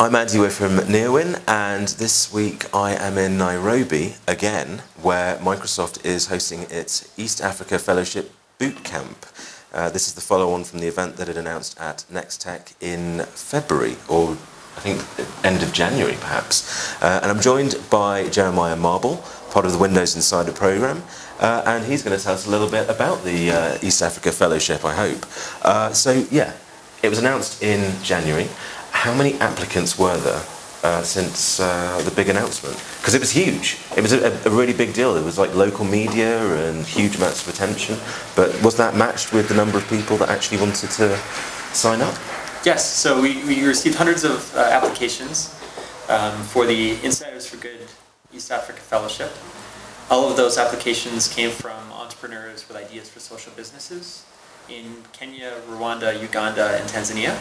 I'm Andy, we're from Neowin, and this week I am in Nairobi again, where Microsoft is hosting its East Africa Fellowship Boot Camp. This is the follow-on from the event that it announced at Next Tech in February, or I think end of January perhaps. And I'm joined by Jeremiah Marble, part of the Windows Insider program, and he's going to tell us a little bit about the East Africa Fellowship, I hope. So yeah, it was announced in January. How many applicants were there since the big announcement? Because it was huge. It was a really big deal. It was like local media and huge amounts of attention. But was that matched with the number of people that actually wanted to sign up? Yes, so we received hundreds of applications for the Insiders for Good East Africa Fellowship. All of those applications came from entrepreneurs with ideas for social businesses in Kenya, Rwanda, Uganda, and Tanzania.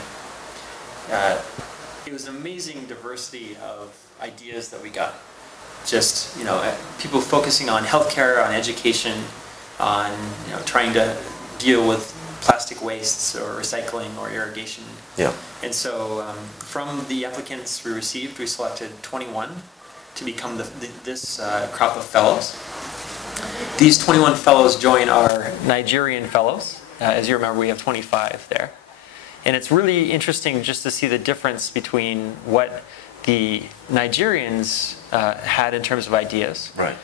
It was an amazing diversity of ideas that we got. Just, people focusing on healthcare, on education, on trying to deal with plastic wastes or recycling or irrigation. Yeah. And so from the applicants we received, we selected 21 to become this crop of fellows. These 21 fellows join our Nigerian fellows. As you remember, we have 25 there. And it's really interesting just to see the difference between what the Nigerians had in terms of ideas. Right.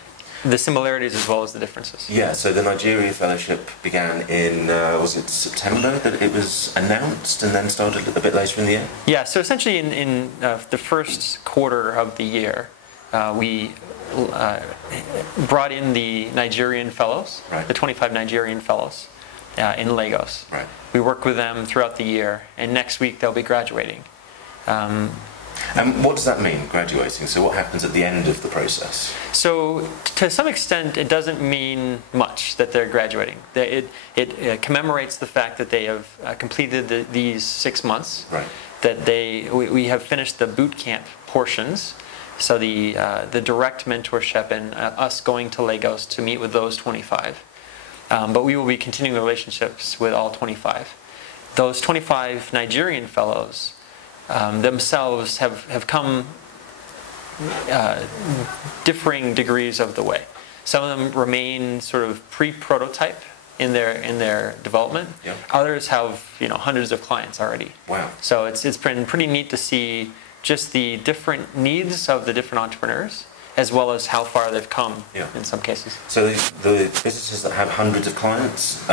The similarities as well as the differences. Yeah, so the Nigeria Fellowship began in, was it September that it was announced and then started a little bit later in the year? Yeah, so essentially in the first quarter of the year, we brought in the Nigerian fellows, right. the 25 Nigerian fellows. In Lagos. Right. We work with them throughout the year, and next week they'll be graduating. And what does that mean, graduating? So what happens at the end of the process? So to some extent, it doesn't mean much that they're graduating. It commemorates the fact that they have completed these 6 months. Right. That we have finished the boot camp portions. So the direct mentorship and us going to Lagos to meet with those 25. But we will be continuing relationships with all 25. Those 25 Nigerian fellows themselves have come differing degrees of the way. Some of them remain sort of pre-prototype in their development. Yeah. Others have hundreds of clients already. Wow. So it's been pretty neat to see just the different needs of the different entrepreneurs, as well as how far they've come in some cases. So the businesses that have hundreds of clients,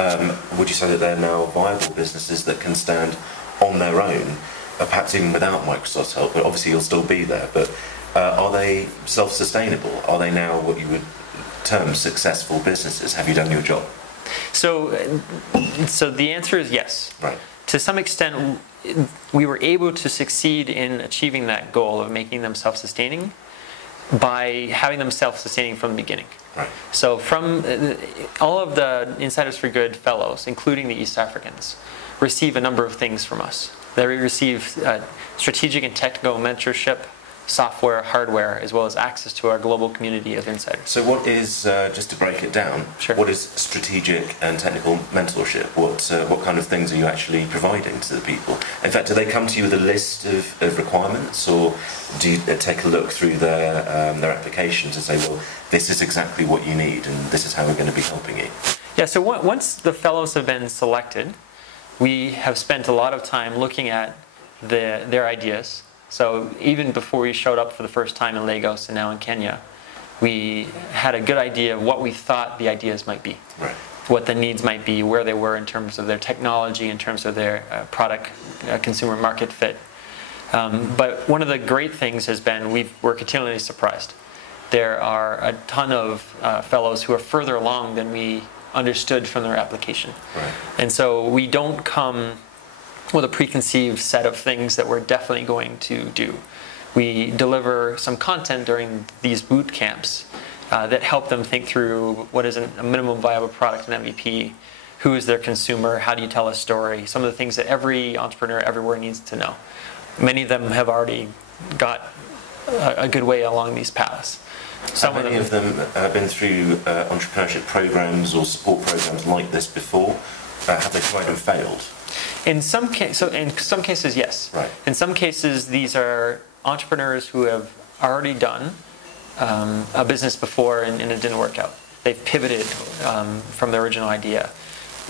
would you say that they're now viable businesses that can stand on their own, perhaps even without Microsoft's help? But obviously you'll still be there, but are they self-sustainable? Are they now what you would term successful businesses? Have you done your job? So the answer is yes. Right. To some extent, we were able to succeed in achieving that goal of making them self-sustaining by having them self-sustaining from the beginning. Right. So from all of the Insiders for Good fellows, including the East Africans, receive a number of things from us. They receive strategic and technical mentorship, software, hardware, as well as access to our global community of insiders. So what is, just to break it down, Sure. What is strategic and technical mentorship? What kind of things are you actually providing to the people? In fact, do they come to you with a list of requirements, or do you take a look through their applications and say, well, this is exactly what you need and this is how we're going to be helping you? Yeah, so once the fellows have been selected, we have spent a lot of time looking at their ideas. So even before we showed up for the first time in Lagos and now in Kenya, we had a good idea of what we thought the ideas might be. Right. What the needs might be, where they were in terms of their technology, in terms of their product consumer market fit. But one of the great things has been we're continually surprised. There are a ton of fellows who are further along than we understood from their application. Right. And so we don't come with a preconceived set of things that we're definitely going to do. We deliver some content during these boot camps that help them think through what is a minimum viable product, an MVP, who is their consumer, how do you tell a story, some of the things that every entrepreneur everywhere needs to know. Many of them have already got a good way along these paths. Have any of them been through entrepreneurship programs or support programs like this before? Have they tried and failed? In some cases, yes. Right. In some cases, these are entrepreneurs who have already done a business before and it didn't work out. They've pivoted from the original idea.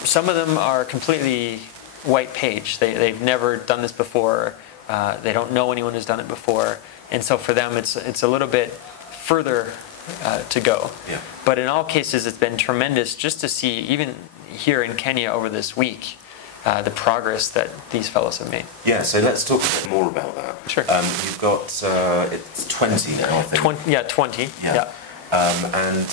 Some of them are completely white page. They've never done this before. They don't know anyone who's done it before. And so for them, it's a little bit further to go. Yeah. But in all cases, it's been tremendous just to see, even here in Kenya over this week, the progress that these fellows have made. Yeah, so let's talk a bit more about that. Sure. You've got, it's 20 now, I think. 20. Yeah. And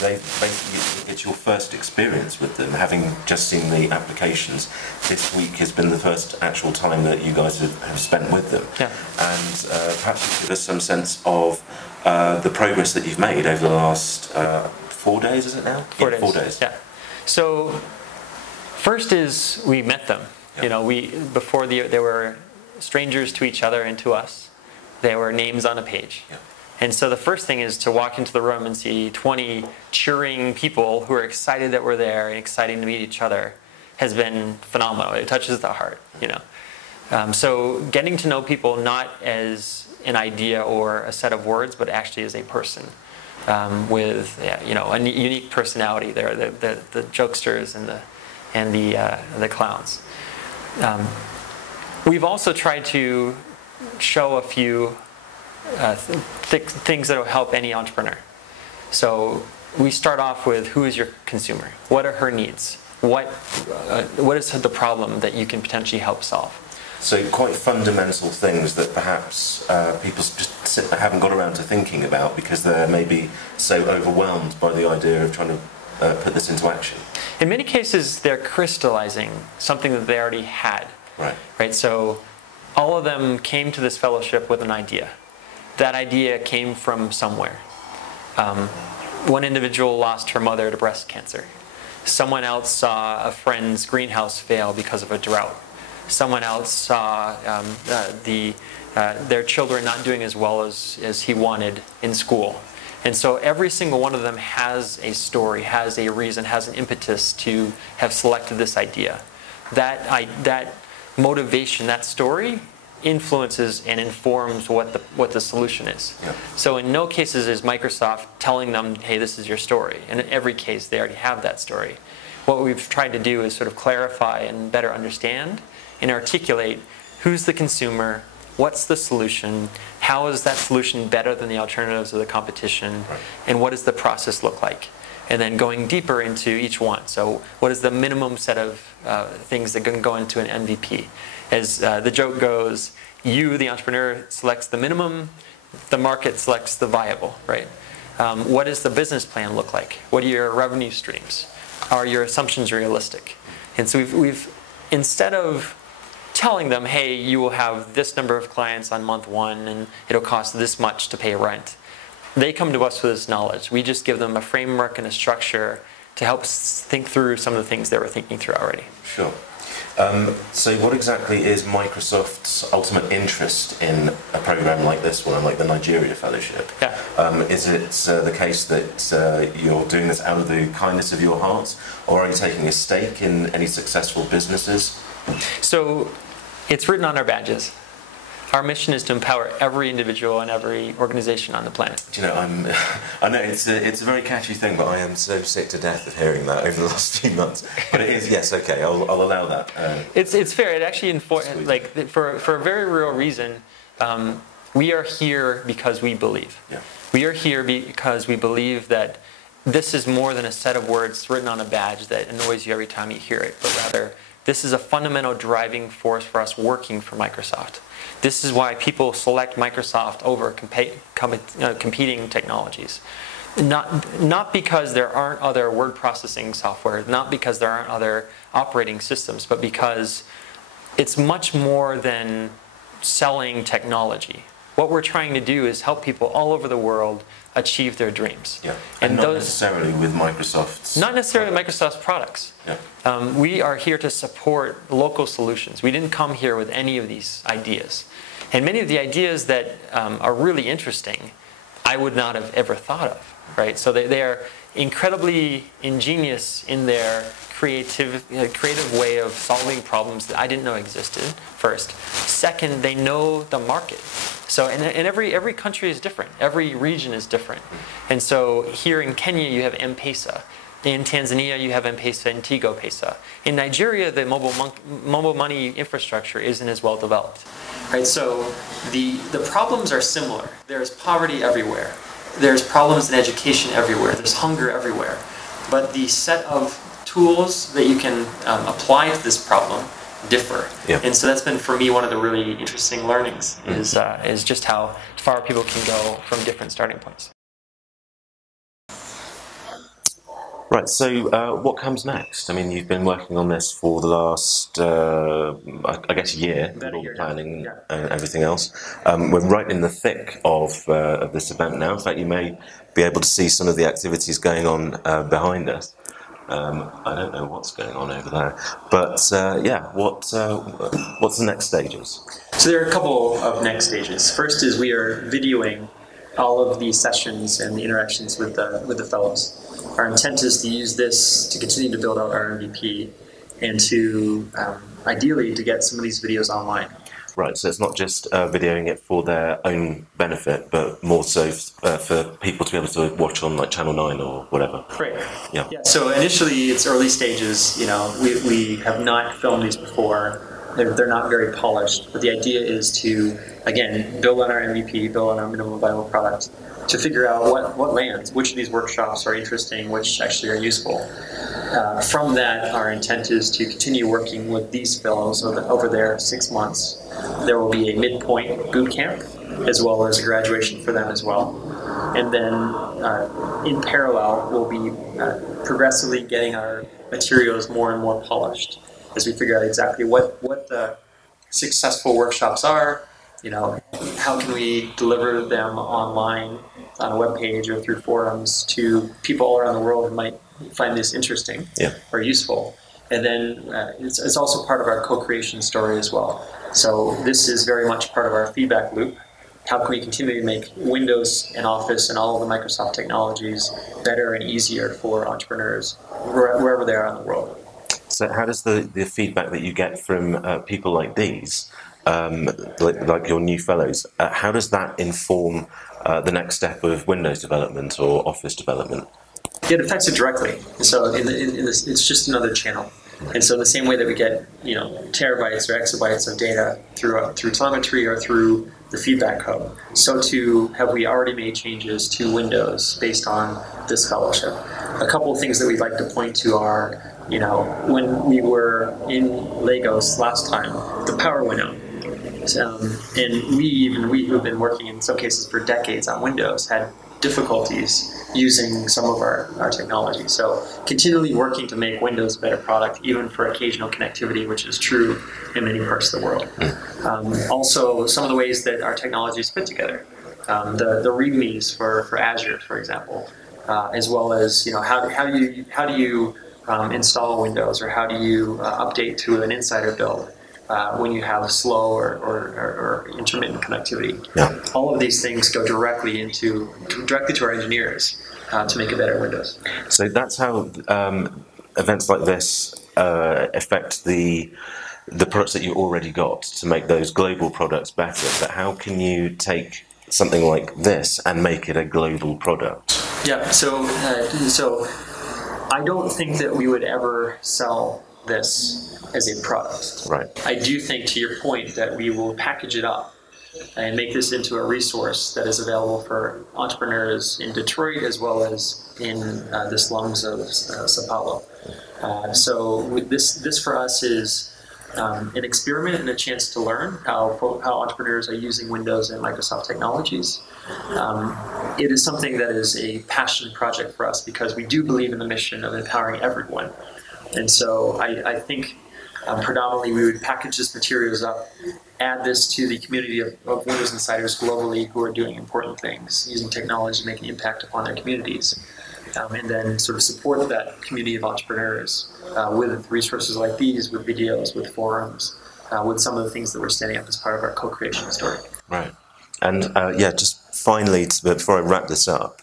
basically, it's your first experience with them, having just seen the applications. This week has been the first actual time that you guys have spent with them. Yeah. And perhaps give us some sense of the progress that you've made over the last 4 days, is it now? 4 days. 4 days. Yeah. So first is we met them. Yeah. You know, before they were strangers to each other and to us. They were names on a page. Yeah. And so the first thing is to walk into the room and see 20 cheering people who are excited that we're there and excited to meet each other has been phenomenal. It touches the heart, you know. So getting to know people not as an idea or a set of words, but actually as a person with you know, a unique personality. There, the jokesters and the clowns. We've also tried to show a few things that will help any entrepreneur. So we start off with, who is your consumer? What are her needs? What is the problem that you can potentially help solve? So quite fundamental things that perhaps people just haven't got around to thinking about because they're maybe so overwhelmed by the idea of trying to put this into action. In many cases, they're crystallizing something that they already had. Right. So all of them came to this fellowship with an idea. That idea came from somewhere. One individual lost her mother to breast cancer. Someone else saw a friend's greenhouse fail because of a drought. Someone else saw their children not doing as well as he wanted in school. And so every single one of them has a story, has a reason, has an impetus to have selected this idea. That motivation, that story, influences and informs what the solution is. Yeah. So in no cases is Microsoft telling them, hey, this is your story. And in every case, they already have that story. What we've tried to do is sort of clarify and better understand and articulate who's the consumer, what's the solution, how is that solution better than the alternatives of the competition, right, and what does the process look like? And then going deeper into each one. So what is the minimum set of things that can go into an MVP? As the joke goes, you, the entrepreneur, selects the minimum, the market selects the viable, right? What does the business plan look like? What are your revenue streams? Are your assumptions realistic? And so we've instead of telling them, hey, you will have this number of clients on month 1 and it'll cost this much to pay rent, they come to us with this knowledge. We just give them a framework and a structure to help think through some of the things they were thinking through already. Sure. So what exactly is Microsoft's ultimate interest in a program like this one, like the Nigeria Fellowship? Yeah. Is it the case that you're doing this out of the kindness of your hearts, or are you taking a stake in any successful businesses? So it's written on our badges. Our mission is to empower every individual and every organization on the planet. Do you know, I know it's a very catchy thing, but I am so sick to death of hearing that over the last few months. But it is, yes, okay, I'll allow that. It's fair. It actually for a very real reason. We are here because we believe. Yeah. We are here because we believe that this is more than a set of words written on a badge that annoys you every time you hear it, but rather this is a fundamental driving force for us working for Microsoft. This is why people select Microsoft over competing technologies. Not because there aren't other word processing software, not because there aren't other operating systems, but because it's much more than selling technology. What we're trying to do is help people all over the world achieve their dreams. Yeah. And not necessarily with Microsoft's... Not necessarily Microsoft's products. Yeah. We are here to support local solutions. We didn't come here with any of these ideas. And many of the ideas that are really interesting, I would not have ever thought of, right? So they are incredibly ingenious in their creative way of solving problems that I didn't know existed, first. Second, they know the market. So, and every country is different. Every region is different. And so here in Kenya, you have M-Pesa. In Tanzania, you have M-Pesa and Tigo Pesa. In Nigeria, the mobile money infrastructure isn't as well developed. Right, so the problems are similar. There's poverty everywhere. There's problems in education everywhere. There's hunger everywhere. But the set of tools that you can apply to this problem differ. Yeah. And so that's been, for me, one of the really interesting learnings is just how far people can go from different starting points. Right, so what comes next? I mean, you've been working on this for the last, I guess, year, with all the planning and everything else. We're right in the thick of this event now. In fact, you may be able to see some of the activities going on behind us. I don't know what's going on over there, but yeah, what's the next stages? So there are a couple of next stages. First is we are videoing all of the sessions and the interactions with the fellows. Our intent is to use this to continue to build out our MVP and to ideally to get some of these videos online. Right, so it's not just videoing it for their own benefit, but more so for people to be able to watch on like Channel 9 or whatever. Right. Yeah. So initially, it's early stages. You know, we have not filmed these before. They're not very polished, but the idea is to, again, build on our MVP, build on our minimum viable product, to figure out what lands, which of these workshops are interesting, which actually are useful. From that, our intent is to continue working with these fellows over their 6 months. There will be a midpoint boot camp, as well as a graduation for them as well. And then, in parallel, we'll be progressively getting our materials more and more polished as we figure out exactly what the successful workshops are. You know, how can we deliver them online on a web page or through forums to people all around the world who might find this interesting or useful. And then it's also part of our co-creation story as well. So this is very much part of our feedback loop. How can we continue to make Windows and Office and all of the Microsoft technologies better and easier for entrepreneurs wherever they are in the world? So how does the feedback that you get from people like these, like your new fellows, how does that inform the next step of Windows development or Office development? It affects it directly. So it's just another channel. And so the same way that we get terabytes or exabytes of data through telemetry or through the feedback hub, so too have we already made changes to Windows based on this fellowship. A couple of things that we'd like to point to are, when we were in Lagos last time, the power went out. And we who've been working in some cases for decades on Windows had difficulties using some of our technology. So continually working to make Windows a better product, even for occasional connectivity, which is true in many parts of the world. Also, some of the ways that our technologies fit together. The READMEs for Azure, for example, as well as how do you install Windows, or how do you update to an insider build when you have slow or intermittent connectivity. Yeah. All of these things go directly to our engineers to make a better Windows. So that's how events like this affect the products that you already got to make those global products better. But how can you take something like this and make it a global product? Yeah. So I don't think that we would ever sell this as a product. Right. I do think, to your point, that we will package it up and make this into a resource that is available for entrepreneurs in Detroit as well as in the slums of Sao Paulo. So this for us is an experiment and a chance to learn how entrepreneurs are using Windows and Microsoft technologies. It is something that is a passion project for us because we do believe in the mission of empowering everyone. And so I think predominantly we would package this materials up, add this to the community of Windows Insiders globally who are doing important things, using technology to make an impact upon their communities, and then sort of support that community of entrepreneurs with resources like these, with videos, with forums, with some of the things that we're standing up as part of our co-creation story. Right. And just finally, before I wrap this up,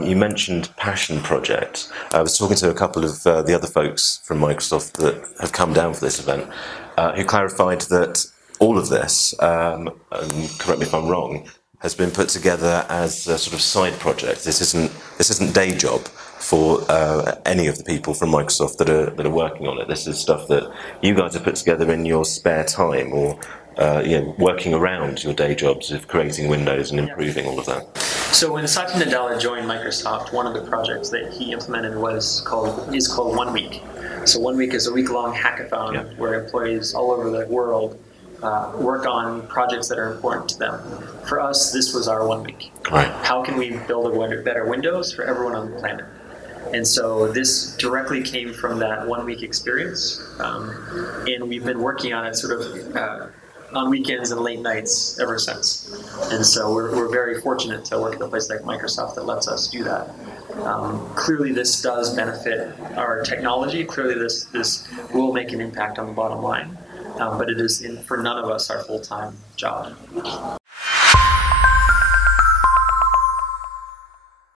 You mentioned passion project. I was talking to a couple of the other folks from Microsoft that have come down for this event, who clarified that all of this, and correct me if I'm wrong, has been put together as a sort of side project. This isn't day job for any of the people from Microsoft that are working on it. This is stuff that you guys have put together in your spare time, or working around your day jobs of creating Windows and improving all of that. So when Satya Nadella joined Microsoft, one of the projects that he implemented is called 1 Week. So 1 Week is a week-long hackathon where employees all over the world work on projects that are important to them. For us, this was our 1 week. Right. How can we build a better Windows for everyone on the planet? And so this directly came from that 1 week experience, and we've been working on it sort of on weekends and late nights ever since. And so we're very fortunate to work at a place like Microsoft that lets us do that. Clearly this does benefit our technology. Clearly this will make an impact on the bottom line, but it is, for none of us, our full-time job.